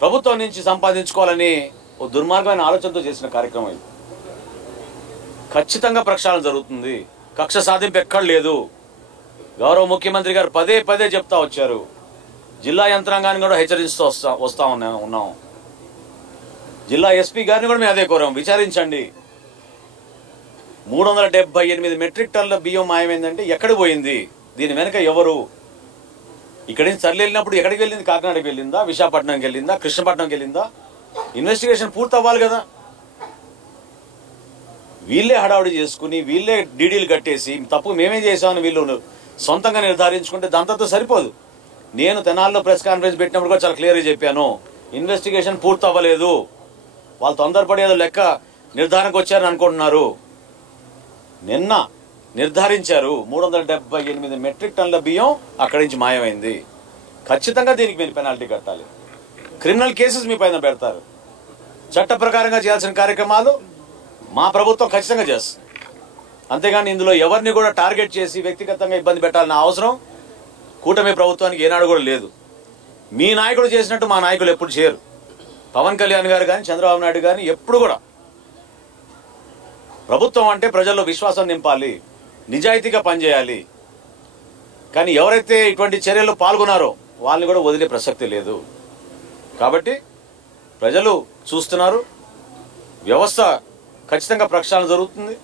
ప్రభుత్వం నుంచి సంపాదించుకోవాలని ఓ దుర్మార్గమైన ఆలోచనతో చేసిన కార్యక్రమం ఇది. ఖచ్చితంగా ప్రక్షాళన జరుగుతుంది. కక్ష సాధింపు ఎక్కడ లేదు. గౌరవ ముఖ్యమంత్రి గారు పదే పదే చెప్తా వచ్చారు. జిల్లా యంత్రాంగాన్ని కూడా హెచ్చరిస్తూ వస్తా ఉన్నాం. జిల్లా ఎస్పీ గారిని కూడా మేము అదే కోరాం, విచారించండి. 378 మెట్రిక్ టన్నుల బియ్యం మాయమైందంటే ఎక్కడ పోయింది? దీని వెనక ఎవరు? ఇక్కడి నుంచి తరలి వెళ్ళినప్పుడు ఎక్కడికి వెళ్ళింది? కాకినాడకి వెళ్ళిందా, విశాఖపట్నంకి వెళ్ళిందా, కృష్ణపట్నంకి వెళ్ళిందా? ఇన్వెస్టిగేషన్ పూర్తి అవ్వాలి కదా. వీళ్ళే హడావుడి చేసుకుని వీళ్ళే డీడీలు కట్టేసి తప్పు మేమేం చేసామని వీళ్ళు సొంతంగా నిర్ధారించుకుంటే దాంతో సరిపోదు. నేను తెనాలిలో ప్రెస్ కాన్ఫరెన్స్ పెట్టినప్పుడు కూడా చాలా క్లియర్గా చెప్పాను, ఇన్వెస్టిగేషన్ పూర్తి అవ్వలేదు. వాళ్ళు తొందరపడేదో లెక్క నిర్ధారణకు వచ్చారని అనుకుంటున్నారు. నిన్న నిర్ధారించారు 378 మెట్రిక్ టన్నుల బియ్యం అక్కడి నుంచి మాయమైంది. ఖచ్చితంగా దీనికి మీరు పెనాల్టీ కట్టాలి. క్రిమినల్ కేసెస్ మీ పైన పెడతారు. చట్ట ప్రకారంగా చేయాల్సిన కార్యక్రమాలు మా ప్రభుత్వం ఖచ్చితంగా చేస్తుంది. అంతేగాని ఇందులో ఎవరిని కూడా టార్గెట్ చేసి వ్యక్తిగతంగా ఇబ్బంది పెట్టాలన్న అవసరం కూటమి ప్రభుత్వానికి ఏనాడు కూడా లేదు. మీ నాయకుడు చేసినట్టు మా నాయకులు ఎప్పుడు చేయరు. పవన్ కళ్యాణ్ గారు కానీ చంద్రబాబు నాయుడు కానీ ఎప్పుడు కూడా ప్రభుత్వం అంటే ప్రజల్లో విశ్వాసం నింపాలి, నిజాయితీగా పనిచేయాలి. కానీ ఎవరైతే ఇటువంటి చర్యల్లో పాల్గొన్నారో వాళ్ళని కూడా వదిలే ప్రసక్తి లేదు. కాబట్టి ప్రజలు చూస్తున్నారు, వ్యవస్థ ఖచ్చితంగా ప్రక్షాళన జరుగుతుంది.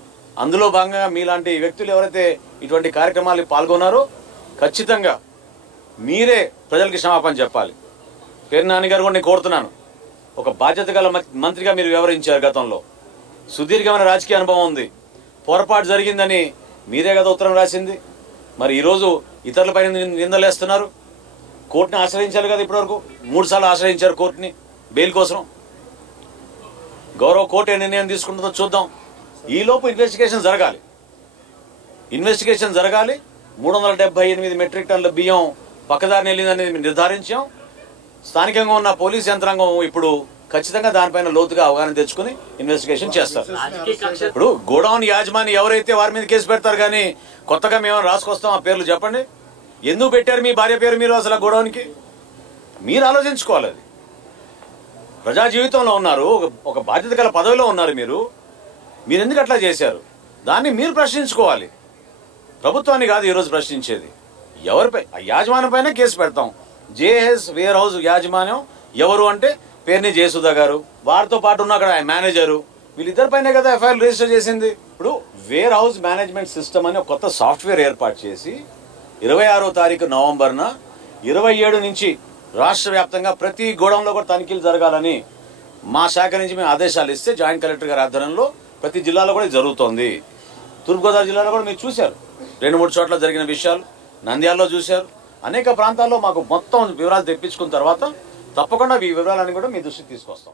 అందులో భాగంగా మీలాంటి వ్యక్తులు ఎవరైతే ఇటువంటి కార్యక్రమాలు పాల్గొన్నారో ఖచ్చితంగా మీరే ప్రజలకి క్షమాపణ చెప్పాలి. పేరు నాని గారు కూడా నేను కోరుతున్నాను, ఒక బాధ్యత గల మంత్రిగా మీరు వ్యవహరించారు. గతంలో సుదీర్ఘమైన రాజకీయ అనుభవం ఉంది. పొరపాటు జరిగిందని మీరే కదా ఉత్తరం రాసింది. మరి ఈరోజు ఇతరులపైన నిందలేస్తున్నారు. కోర్టుని ఆశ్రయించాలి కదా. ఇప్పటివరకు 3 సార్లు ఆశ్రయించారు కోర్టుని బెయిల్ కోసం. గౌరవ కోర్టు ఏ నిర్ణయం తీసుకుంటుందో చూద్దాం. ఈలోపు ఇన్వెస్టిగేషన్ జరగాలి. 378 మెట్రిక్ టన్నుల బియ్యం పక్కదారిని వెళ్ళిందని నిర్ధారించాం. స్థానికంగా ఉన్న పోలీస్ యంత్రాంగం ఇప్పుడు ఖచ్చితంగా దానిపైన లోతుగా అవగాహన తెచ్చుకుని ఇన్వెస్టిగేషన్ చేస్తారు. ఇప్పుడు గోడౌన్ యాజమాని ఎవరైతే వారి మీద కేసు పెడతారు. కానీ కొత్తగా మేము రాసుకొస్తాం ఆ పేర్లు చెప్పండి. ఎందుకు పెట్టారు మీ భార్య పేరు మీరు? అసలు గోడౌన్కి మీరు ఆలోచించుకోవాలి. అది ప్రజా జీవితంలో ఉన్నారు, ఒక బాధ్యత గల పదవిలో ఉన్నారు. మీరు ఎందుకు అట్లా చేశారు? దాన్ని మీరు ప్రశ్నించుకోవాలి. ప్రభుత్వాన్ని కాదు ఈరోజు ప్రశ్నించేది. ఎవరిపై? ఆ యాజమాన్యం పైన కేసు పెడతాం. జేఎస్ వేర్ హౌస్ యాజమాన్యం ఎవరు అంటే పేరుని జయసుధా గారు, వారితో పాటు ఉన్న అక్కడ మేనేజరు, వీళ్ళిద్దరిపైనే కదా ఎఫ్ఐఆర్ రిజిస్టర్ చేసింది. ఇప్పుడు వేర్ హౌస్ మేనేజ్మెంట్ సిస్టమ్ అని ఒక కొత్త సాఫ్ట్వేర్ ఏర్పాటు చేసి 26వ తారీఖు నవంబర్న 27 నుంచి రాష్ట్ర వ్యాప్తంగా ప్రతి గోడౌన్లో కూడా తనిఖీలు జరగాలని మా శాఖ నుంచి మేము ఆదేశాలు ఇస్తే జాయింట్ కలెక్టర్ గారి ఆధ్వర్యంలో ప్రతి జిల్లాలో కూడా జరుగుతోంది. తూర్పుగోదావరి జిల్లాలో కూడా మీరు చూశారు 2-3 చోట్ల జరిగిన విషయాలు. నంద్యాలలో చూశారు. అనేక ప్రాంతాల్లో మాకు మొత్తం వివరాలు తెప్పించుకున్న తర్వాత తప్పకుండా ఈ వివరాలన్నీ కూడా మీ దృష్టికి తీసుకొస్తాం.